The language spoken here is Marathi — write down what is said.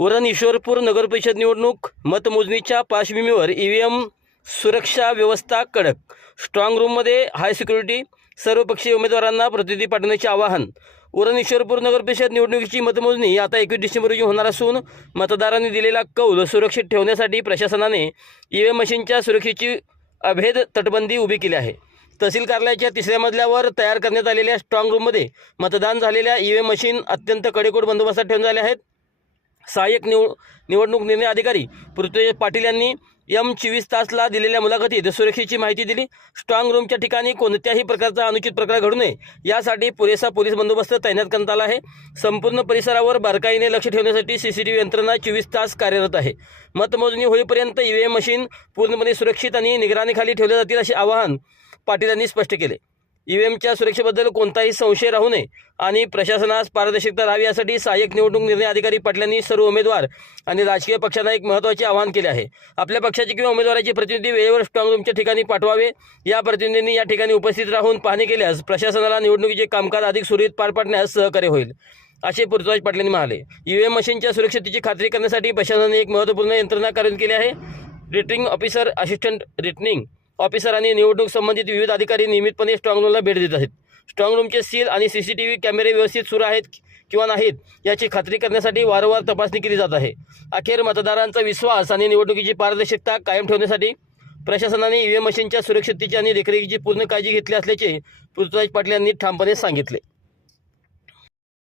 उरण ईश्वरपूर नगरपरिषद निवडणूक मतमोजणीच्या पार्श्वभूमीवर ईव्हीएम सुरक्षा व्यवस्था कडक, स्ट्रॉंग रूममध्ये हाय सिक्युरिटी, सर्वपक्षीय उमेदवारांना प्रतिनिधी पाठवण्याचे आवाहन। उरण ईश्वरपूर नगरपरिषद निवडणुकीची मतमोजणी आता 21 डिसेंबर रोजी होणार असून मतदारांनी दिलेला कौल सुरक्षित ठेवण्यासाठी प्रशासनाने ईव्हीएम मशीनच्या सुरक्षेची अभेद तटबंदी उभी केली आहे। तहसील कार्यालयाच्या 3ऱ्या मजल्यावर तयार करण्यात आलेल्या स्ट्रॉंग रूममध्ये मतदान झालेल्या ईव्हीएम मशीन अत्यंत कडेकोट बंदोबस्तात ठेवण्यात आल्या आहेत। सहाय्यक निवडणूक निर्णय अधिकारी पृथ्वीराज पाटील यांनी M24 तासला दिलेल्या मुलाखतीत सुरक्षेची माहिती दिली। स्ट्रॉंग रूमच्या ठिकाणी कोणत्याही प्रकारचा अनुचित प्रकार घडू नये यासाठी पुरेसा पोलीस बंदोबस्त तैनात करण्यात आला आहे। संपूर्ण परिसरावर बारकाईने लक्ष ठेवण्यासाठी CCTV यंत्रणा 24 तास कार्यरत आहे। मतमोजणी होईपर्यंत ईव्हीएम मशीन पूर्णपणे सुरक्षित आणि निगराणीखाली ठेवले जातील असे आवाहन पाटील यांनी स्पष्ट केले। ईव्हीएमच्या सुरक्षेबद्दल कोणताही संशय राहू नये आणि प्रशासनास पारदर्शकता राहावी यासाठी सहाय्यक निवडणूक निर्णय अधिकारी पाटील यांनी सर्व उमेदवार आणि राजकीय पक्षांना एक महत्त्वाचे आवाहन केले आहे। आपल्या पक्षाचे किंवा उमेदवाराचे प्रतिनिधी वेळेवर स्ट्रॉंग रूमच्या ठिकाणी पाठवावे। या प्रतिनिधींनी या ठिकाणी उपस्थित राहून पाहणी केल्यास प्रशासनाला निवडणुकीचे कामकाज अधिक सुरळीत पार पाडण्यास सहकार्य होईल असे पृथ्वीराज पाटील यांनी म्हणाले। ईव्हीएम मशीनच्या सुरक्षिततेची खात्री करण्यासाठी प्रशासनाने एक महत्त्वपूर्ण यंत्रणा कार्यान्वित केली आहे। Returning officer, assistant returning officer आणि निवडणूक संबंधित विविध अधिकारी नियमितपणे स्ट्रॉंग रूमला भेट देत आहेत। स्ट्रॉंग रूमचे सील आणि CCTV कॅमेरे व्यवस्थित सुरू आहेत किंवा नाहीत याची खात्री करण्यासाठी वारंवार तपासणी केली जात आहे। अखेर मतदारांचा विश्वास आणि निवडणुकीची पारदर्शकता कायम ठेवण्यासाठी प्रशासनाने ईव्हीएम मशीनच्या सुरक्षिततेची आणि देखरेखीची पूर्ण काळजी घेतली असल्याचे पृथ्वीराज पाटील यांनी ठामपणे सांगितले।